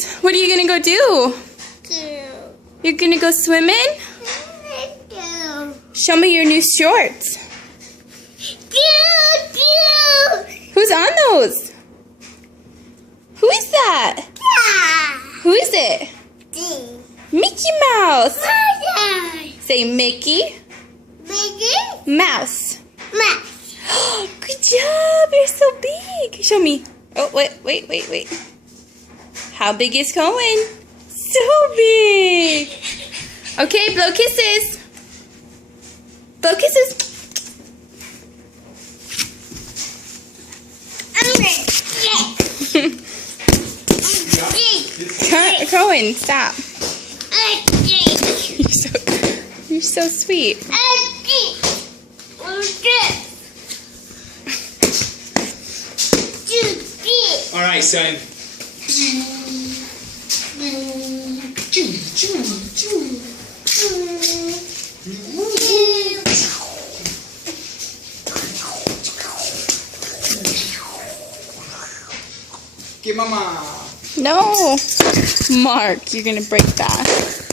Lucas, what are you gonna go do? You're gonna go swimming? Show me your new shorts. Who's on those? Who is that? Who is it? Mickey Mouse. Say Mickey. Mouse. Good job. You're so big. Show me. Oh, wait. How big is Cohen? So big. Okay, blow kisses. Blow kisses. Cohen, stop. You're so sweet. All right, son. Give mama. No. Mark, you're gonna break that.